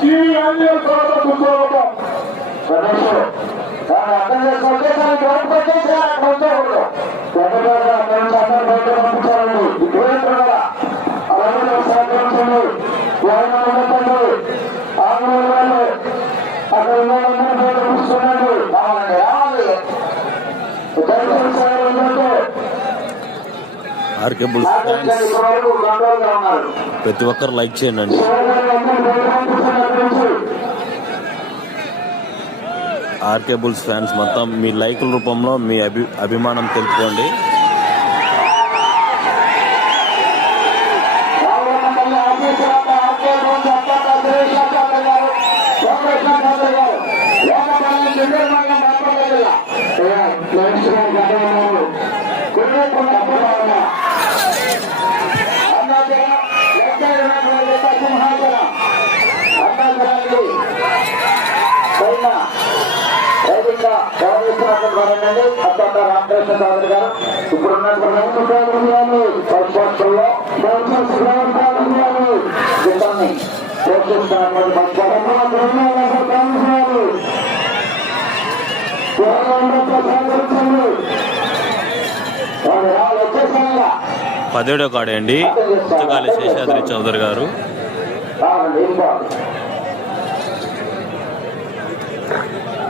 TV Anjaneya తర్వాత కూర్చోవడం గణేష్ దాన్ని అర్థం చేసుకుంటే దాన్ని గౌరవ పెట్టేసి అక్కడ ఉంచకూడదు వెంకటేశ్వర అక్కడి నుంచి అందరూ బయట పంపించాలండి. ఇప్పుడే కదా అలాగే సహకరించండి ఎవరైనా ఉండకండి ఆంగ్లేయులు వాళ్ళు అక్కడ ఉన్న వాళ్ళందరూ బయట కూర్చున్నాండి రావాలండి రావాలి. దయచేసి సార్ ఏంటంటే ఆర్కే బుల్స్ ఫ్యాన్స్. ఇప్పటివరకు కంట్రోల్గా ఉన్నారు. ప్రతి ఒక్కరు లైక్ చేయండి ఆర్కే బుల్స్ ఫ్యాన్స్ మొత్తం మీ లైకుల రూపంలో మీ అభి అభిమానం తెలుపుకోండి రామకృష్ణ సాగర్ గారు. ఇప్పుడున్న ప్రభుత్వాన్ని పరిశోధనలో జిల్లాని పోషిస్తున్నటువంటి వచ్చేసాగా పదిహేడో కాడే అండి. పుస్తకాలి శేషాద్రి చౌదరి గారు రావండి ఏం కాదు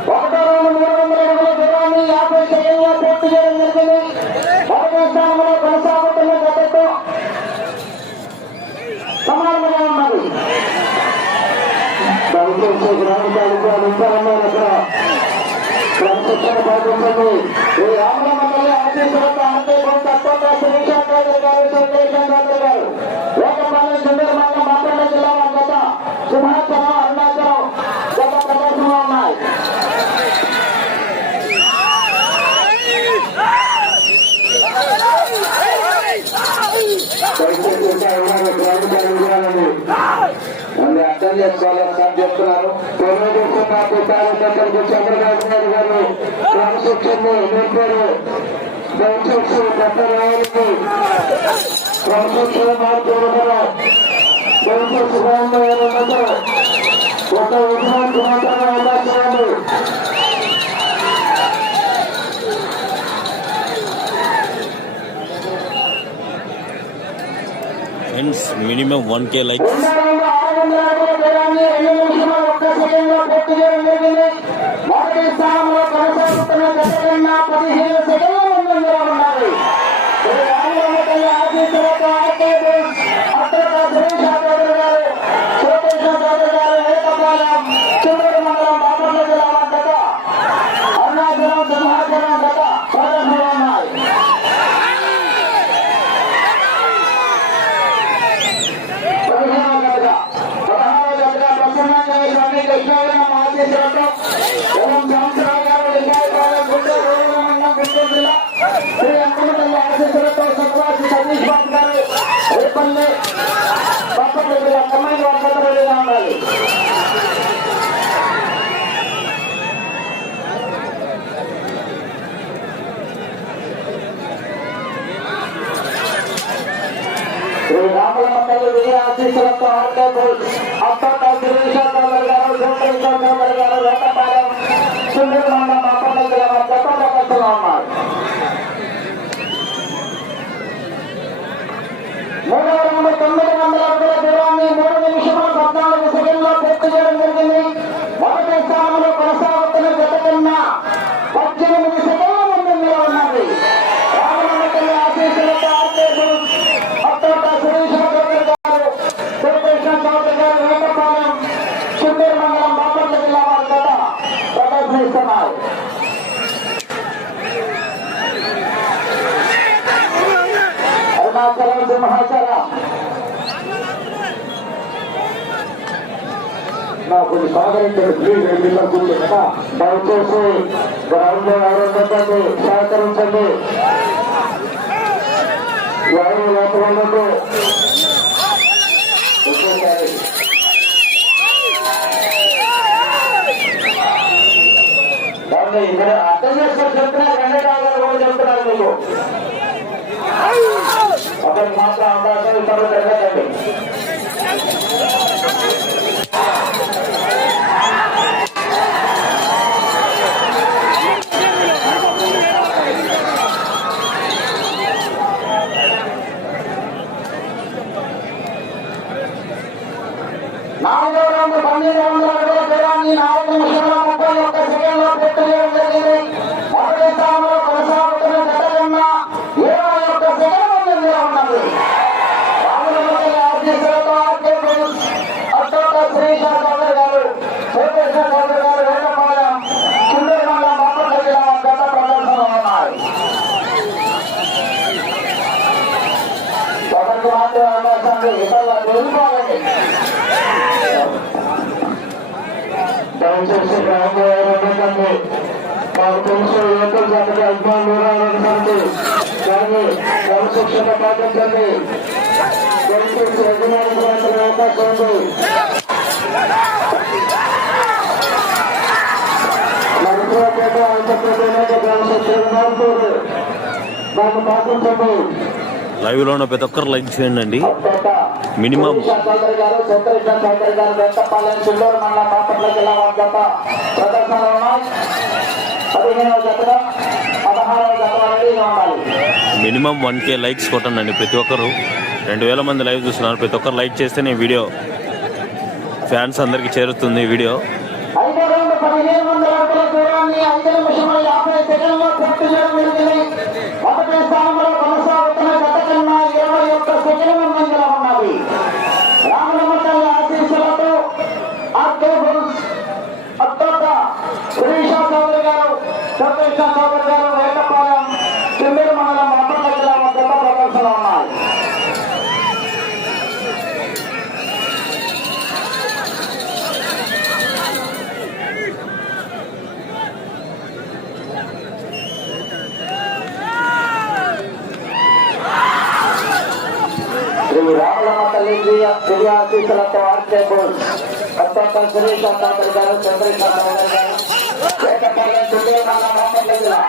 ఒకటో రెండు మూడు వందల అడుగుల దూరాన్ని యాభై సెకండ్లో పూర్తి చేయడం జరిగింది మొదటి స్థానంలో కొనసాగుతున్న గతతో సమానంగా ఉన్నది దయచేసి గ్రామీణాలకు అధికారంలో ఇక్కడ క్రమశిక్షణ పాటించండి ఈ రామరామ తల్లి ఆశీస్సులతో అంటే కొంత తక్కువ సునీషా చౌదరి గారు సురేషన్ చౌదరి గారు లోకపాలెం చంద్రబాబు మాట్లాడ జిల్లా వారి గత సింహాచలం అరుణాచలం గత ప్రదర్శనలో ఉన్నాయి దయచేసి అన్ని అర్థం చేసుకోవాలని సార్ చెప్తున్నారు తెలుగుదేశం పార్టీ కార్యకర్తలకు చంద్రబాబు నాయుడు గారు క్రమశిక్షణ నేర్పారు దయచేసి కొత్త రావాలని క్రమశిక్షణ మార్పులు దయచేసి రామయ్యారు ఒక ఉద్యోగం మాత్రమే అవకాశం friends minimum one K like రెండవ ఆరు వందల అడుగుల దూరాన్ని రెండు నిమిషాల ఒక్క సెకండ్లో పూర్తి చేయడం సత్వాసి సతీష్ బాబు గారు రేపల్లి బాపట్ల జిల్లా ఉండాలి శ్రీ రామలమ్మల్లి విజయ ఆశీస్సులతో గారు గారు వేటపాలెం జిల్లా వారి గత ప్రదర్శనలో ఉన్నారు మూడవ రౌండ్ తొమ్మిది వందల అడుగుల దూరాన్ని మూడు నిమిషముల పద్నాలుగు సెకండ్లో పూర్తి చేయడం జరిగింది మొదటి స్థానంలో కొనసాగుతున్న గత కన్నా పద్దెనిమిది సెకండ్ల ముందు ఉన్నది రామనమ్మకల్లి ఆశీస్సులతో ఆర్కేబుల్ అత్తోట సురేష్ చౌదరి గారు శివకృష్ణ చౌదరి గారు వేటపాలెం చిత్తూరు మండలం బాపట్ల జిల్లా వారి గత ప్రదర్శనిస్తున్నారు అరుణాచలం సింహాచలం నాకు కొన్ని ప్లీజ్ రెండు కదా దయచేసి గ్రౌండ్లో ఎవరు పెట్టండి సహకరించండి. ఎవరు లోపల ఉండదు ఇక్కడ అర్థం చేసుకొని చెప్తున్నారు రెండే కావాలి కూడా చెప్తున్నారు మీకు अपने माता आकाश में उतर करके మాకు తెలుసు అభిమానులు క్రమశిక్షణ పాటించండి అవకాశం ఉంది. క్రమశిక్షణ దాన్ని పాటించండి. లైవ్లో ఉన్న ప్రతి ఒక్కరు లైక్ చేయండి అండి. Minimum. Minimum one K likes కొట్టండి ప్రతి ఒక్కరు. రెండు వేల మంది లైవ్ చూస్తున్నారు. ప్రతి ఒక్కరు లైక్ చేస్తేనే వీడియో ఫ్యాన్స్ అందరికీ చేరుతుంది ఈ వీడియో. ఐదో రౌండ్ పదిహేను వందల అడుగుల దూరాన్ని ఐదు నిమిషముల యాభై సెకండ్లో పూర్తి చేయడం జరిగింది. మొదటి స్థానంలో కొనసాగుతున్న యొక్క కన్నా ఇరవై ఒక్క సెకండ్ ముందంజలో ఉన్నది రామలమల్లి ఆశీస్సులతో అత్తోట గారు గారు వేటపాలెం కిందరి మండలం బాపట్ల జిల్లా వద్ద ప్రదర్శన ఉన్నాయి శ్రీ రామలమ్మ తల్లి దివ్య దివ్య ఆశీస్సులతో ఆర్కే బోస్ అత్యంత సురేష్ చౌదరి గారు చంద్రేష్ చౌదరి గారు జిల్లా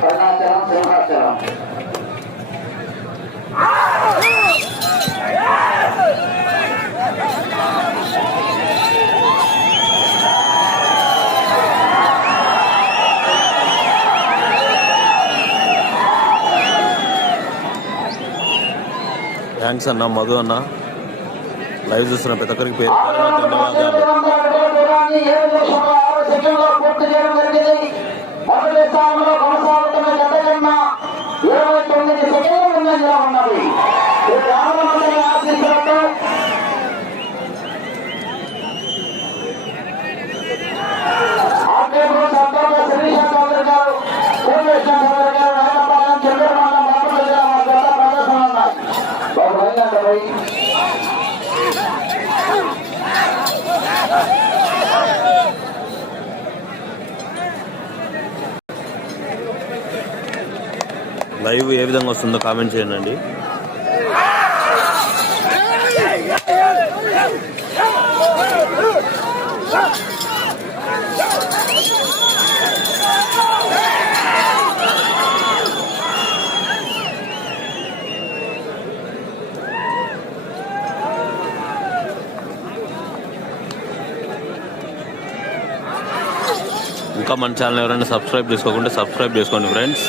అరుణాచలం సింహాచలం థ్యాంక్స్ అన్న మధు అన్న. లైవ్ చూస్తున్న ప్రతి ఒక్కరికి పేరు. ధన్యవాదాలు. పద్దెనిమిది వందల అడుగుల దూరాన్ని ఏడు నిమిషముల ఆరు సెకండ్లో పూర్తి చేయడం జరిగింది మొదటి స్థానంలో కొనసాగుతున్న జత కన్నా ఇరవై తొమ్మిది సెకండ్ల ముందంజలో ఉన్నది శ్రీ రామలమండలి ఆశీస్సులతో ఆర్కేపురం సంతోష శిరీష చౌదరి గారు సోమేశ్వర చౌదరి గారు వేలపాలెం చంద్ర మండలం బాపట్ల జిల్లా వారి జత ప్రదర్శన ఉన్నాయి బాబు రైలు పోయి లైవ్ ఏ విధంగా వస్తుందో కామెంట్ చేయండి. ఇంకా మన ఛానల్ ఎవరైనా సబ్స్క్రైబ్ చేసుకోకుండా సబ్స్క్రైబ్ చేసుకోండి ఫ్రెండ్స్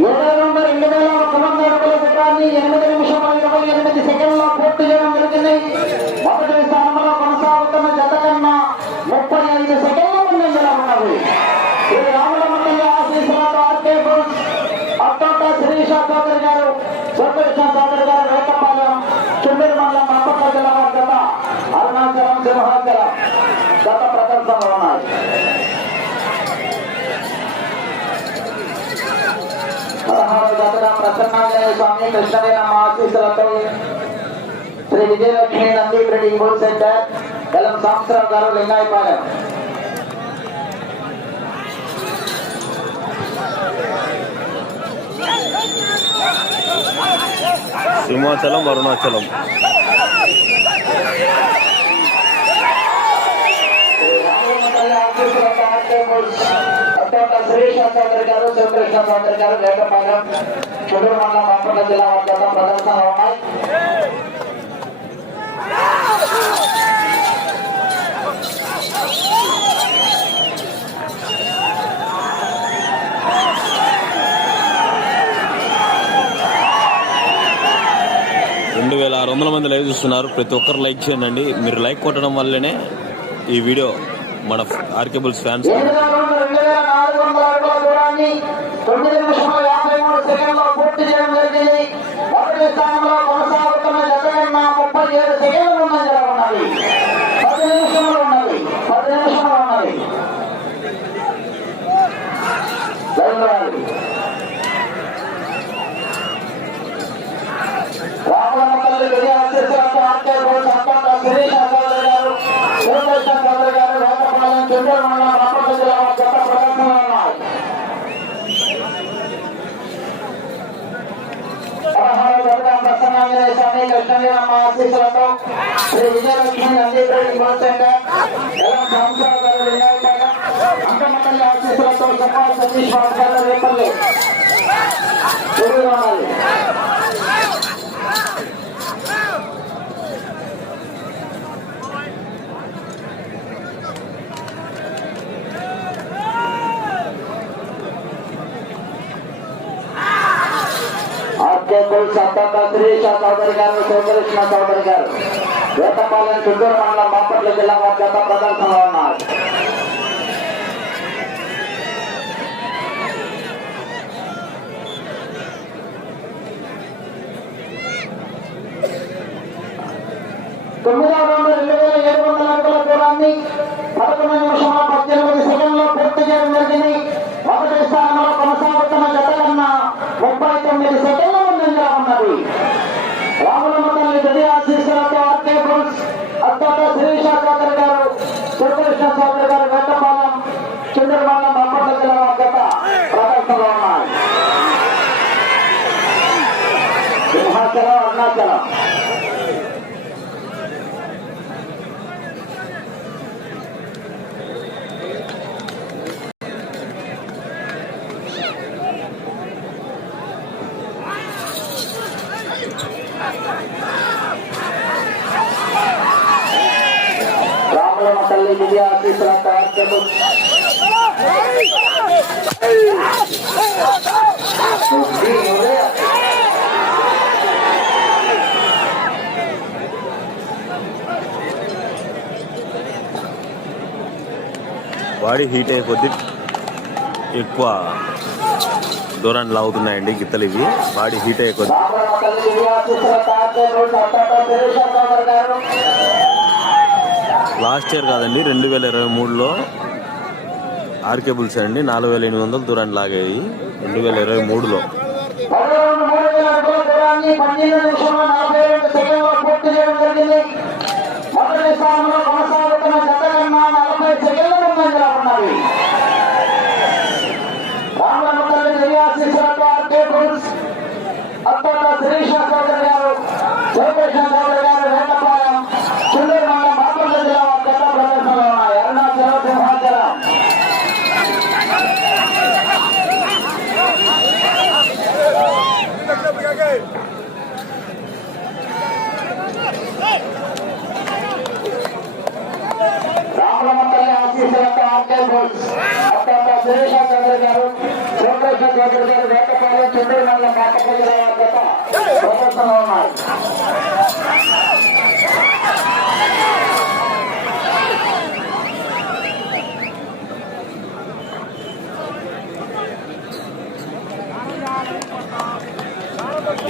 ఏడో రౌండ్ రెండు వేల ఒక వంద అడుగుల దూరాన్ని ఎనిమిది నిమిషముల ఇరవై ఎనిమిది సెకండ్ల పూర్తి చేయడం జరిగింది మొదటి స్థానంలో కొనసాగుతున్న జత కన్నా ముప్పై ఐదు సెకండ్ల ముందంజలో ఉన్నది. శ్రీ రామలమండలి ఆశీస్సులతో R K bulls Athota Sirisha Chowdary గారు సోమేశ్వర చౌదరి గారు చుండూరు మండలం జిల్లా వారి అరుణాచలం సింహాచలం గత ప్రదర్శనలు ఉన్నాయి. పదహారు జతగా ప్రసన్నాంజనేయ స్వామి కృష్ణవేనమ్మ ఆశీస్సులతో శ్రీ విజయలక్ష్మి నంది రెడ్డి గోల్ సెంటర్ ఎలం సంవత్సరావు గారు లింగాయపాలెం సింహాచలం అరుణాచలం రెండు వేల ఆరు వందల మంది లైవ్ చూస్తున్నారు. ప్రతి ఒక్కరు లైక్ చేయండి. మీరు లైక్ కొట్టడం వల్లనే ఈ వీడియో మన ఆర్కేబుల్స్ ఫ్యాన్స్ తొమ్మిది నిమిషముల యాభై మూడు సెకండ్లో పూర్తి చేయడం జరిగింది. మొదటి స్థానంలో కొనసాగుతున్న జగన్న ముప్పై ఏడు సెకండ్లు ముందంజలో ఉన్నది పది నిమిషములు ఉన్నది పది నిమిషములు ఉన్నది ధన్యవాదాలు రామలమ్మ తల్లి విజయ ఆశీస్సులతో R K gold sarpanch Sirish Chowdary గారు శివకృష్ణ చౌదరి గారు వేటపాలెం చెండూరు మండలం రామపల్లి జిల్లా వారి గత ప్రదర్శనలో ఉన్నాయి పదహారు గంటల ప్రసన్నాంజనేయ ఆశీస్సులతో. శ్రీ విజయలక్ష్మి నందీపేట గోల్డ్ ఆశీస్సులతో సతీష్ బాబు గారు రేపల్లి తెలుగు ఉండాలి చౌదరి గారు శివకృష్ణ చౌదరి గారు వేటపాలెం చుట్టూరు మండలం బాపట్ల జిల్లా వారి గత ప్రదర్శనలో ఉన్నారు తొమ్మిదవ రౌండ్ రెండు వేల ఏడు వందల అడుగుల దూరాన్ని పదకొండు నిమిషముల పద్దెనిమిది సెకండ్లో పూర్తి చేయడం జరిగింది మొదటి స్థానంలో కొనసాగుతున్న జత కన్నా ముప్పై తొమ్మిది సెకండ్ల ముందంజలో ఉన్నది రాములమ్మ తల్లి గది ఆశీస్సులతో R K bulls Athota Sirisha Chowdary గారు శివకృష్ణ చౌదరి గారు వేటపాలెం చంద్రబాబు బాపట్ల జిల్లా వారి గత ప్రదర్శనలో ఉన్నాయి సింహాచలం అరుణాచలం రాములమ్మ తల్లి तीसरा ఆశీస్సులతో ఆర్కే బాడీ హీట్ అయిపోద్ది ఎక్కువ దూరాన్ని లాగుతున్నాయండి గిత్తలు ఇవి. బాడీ హీట్ అయ్యే లాస్ట్ ఇయర్ కాదండి రెండు వేల ఇరవై మూడులో ఆర్కేబుల్స్ అండి నాలుగు వేల ఎనిమిది వందల దూరాన్ని లాగేది రెండు వేల ఇరవై మూడులో. పదకొండు గారు వేల అడుగుల దూరాన్ని పన్నెండు నిమిషంలో నలభై రెండు సెకండ్లో పూర్తి చేయడం జరిగింది మొదటి స్థానంలో కొనసాగుతున్న జత కన్నా నలభై సెకండ్ల ముందంజలో ఉన్నది రామలమ్మ తల్లి దివ్యాశీస్సులతో R K bulls Athota Sirisha Chowdary గారు శివకృష్ణ చౌదరి గారు వేటపాలెం చుండూరు మండలం బాపట్ల జిల్లా వారి గత ప్రదర్శనలో ఉన్నాయి అరుణాచలం సింహాచలం రామలమ్మ తల్లి ఆశీస్సులతో ఆర్కే బుల్స్ అత్యంత శిరీష చౌదరి గారు మండలం ప్రదర్శనలో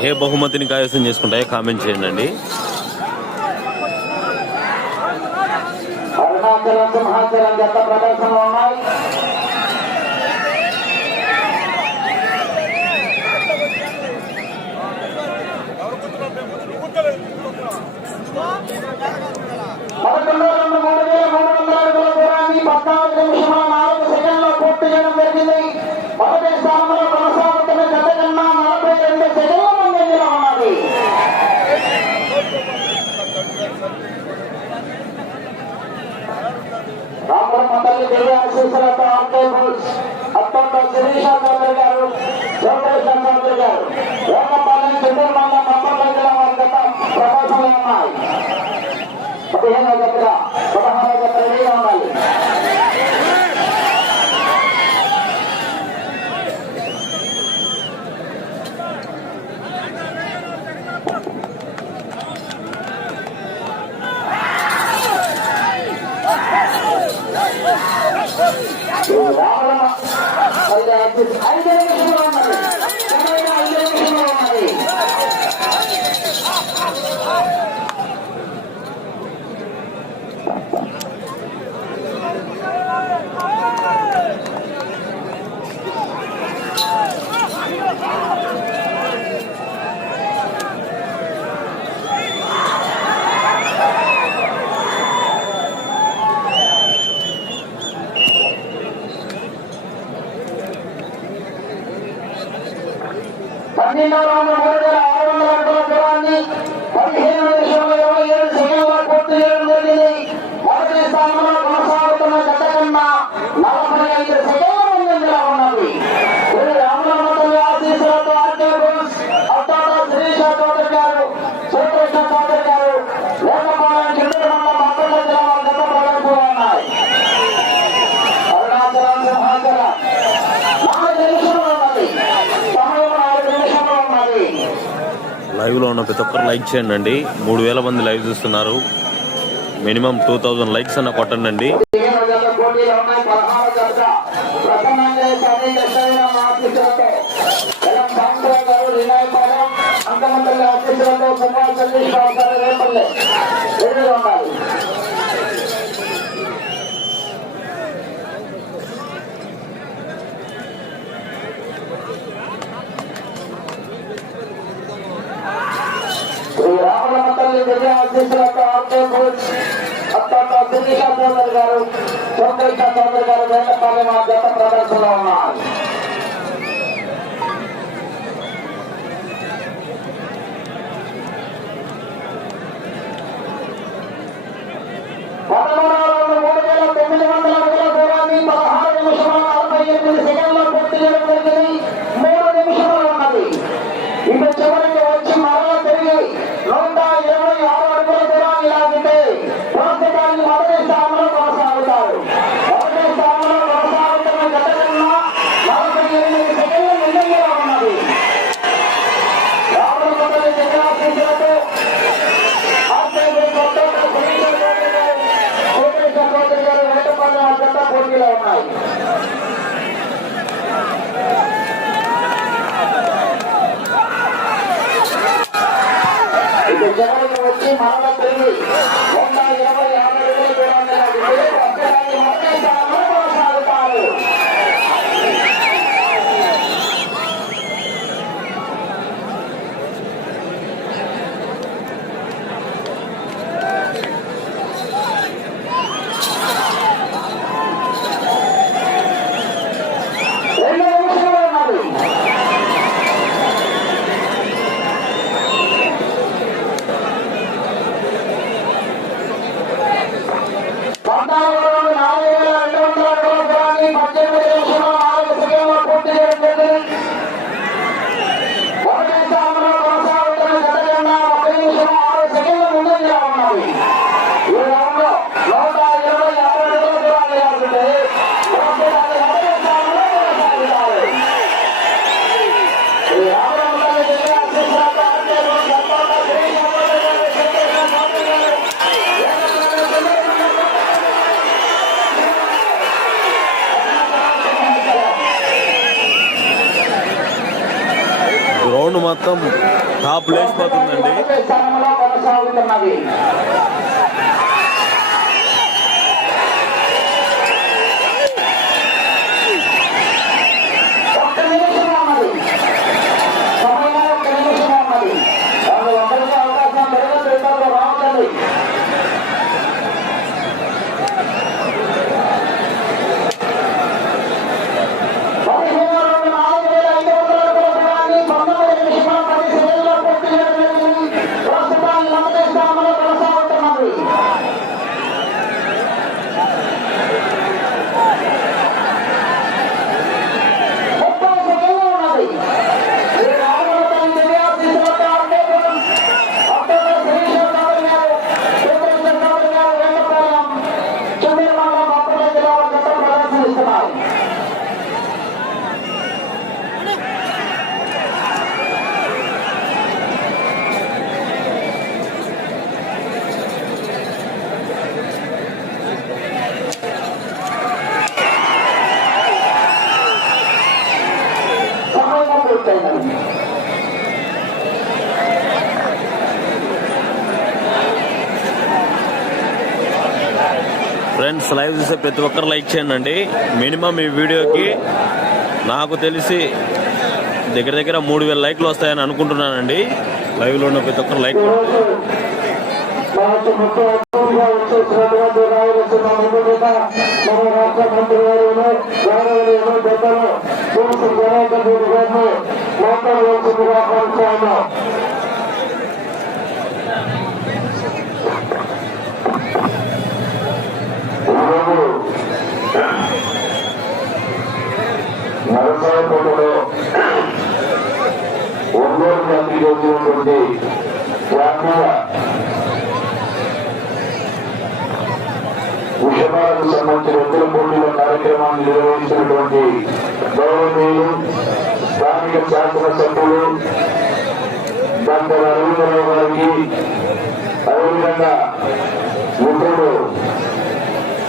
ఏ బహుమతిని కైవసం చేసుకుంటాయో కామెంట్ చేయండి. అరుణాచలం సింహాచలం గత ప్రదర్శనలో ఉన్నాయి. పదకొండు రెండు మూడు వేల మూడు వందల అడుగుల దూరాన్ని పద్నాలుగు నిమిషముల నాలుగు సెకండ్లో పూర్తి చేయడం జరిగింది. మొదటి స్థానంలో కొనసాగుతున్న జత కన్నా నలభై రెండు సెకండ్ల ముందంజలో ఉన్నది. అత్తంత శిరీష చౌదరి గారు శివకృష్ణ గారు. వేమపాలెం మండలం బొమ్మల జిల్లా వారి గత ప్రదర్శనలు ఉన్నాయి பதினோராம் ఉన్న ప్రతి ఒక్కరు లైక్ చేయండి అండి మూడు వేల మంది లైవ్ చూస్తున్నారు మినిమం టూ థౌజండ్ లైక్స్ అన్న కొట్టండి అండి ಜಿಲ್ಲೆಯ ಅಬ್ದೋಲ್ ಅತ್ತಂತ ದುನಿಯಾ ಸೋದರಗಾರು ಸೋದರಿಕ ಸೋದರಗಾರು ವೇಟ ಪಾಲೆ ಮಾಧ್ಯಮ ಪ್ರದರ್ಶನ ಉన్నారు மரணத்தை మొత్తం టాప్ లేచిపోతుందండి ఫ్రెండ్స్ లైవ్ చూసే ప్రతి ఒక్కరు లైక్ చేయండి. మినిమం ఈ వీడియోకి నాకు తెలిసి దగ్గర దగ్గర మూడు వేల లైక్లు వస్తాయని అనుకుంటున్నానండి. లైవ్లో ఉన్న ప్రతి ఒక్కరు లైక్ ఈరోజు ఈరోజు నరసాయపేటలో ఒంగోలు జాతికి వచ్చినటువంటి జాతీయ వృషభాలకు సంబంధించిన ఎద్దుల పోటీల కార్యక్రమాన్ని నిర్వహించినటువంటి గౌరవనీయులు స్థానిక శాసనసభ్యులు డాక్టర్ అరవిందరావు గారికి అదేవిధంగా మిత్రుడు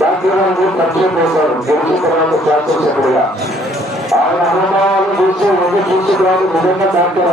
డాక్టర్ గారిని పరిచయం చేశారు గెలిచిన తర్వాత శాసనసభ్యుడిగా ఆయన అనుభవాలను చూసి ఎదురు చూసేవారు నిజంగా డాక్టర్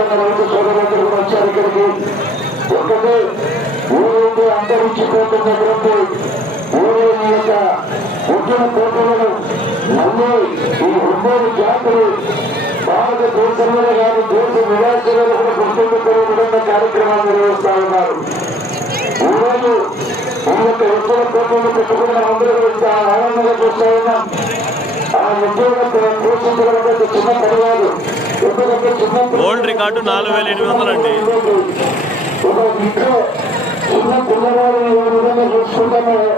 గారు రైతు సోదరులందరూ కూడా వచ్చారు ఇక్కడికి ఒకటి ఊరేంటి అంతరించిపోతున్నటువంటి ఊరేని యొక్క ఉద్యమ కోటలను మళ్ళీ ఈ ఉద్యోగ జాతులు భారతదేశంలో కాదు దేశ విలాసంలో కూడా గుర్తుండిపోయే విధంగా కార్యక్రమాలు నిర్వహిస్తా ఉన్నారు. ఈరోజు ఈ యొక్క ఉద్యమ కోటలను పెట్టుకుని అందరూ ఇంత ఆనందంగా చూస్తా ఉన్నాం. ఆ ఉద్యోగం పోషించడం చిన్న పని కాదు గోల్డ్ రికార్డు నాలుగు వేల ఎనిమిది వందలు అండి చూసుకుంటారు?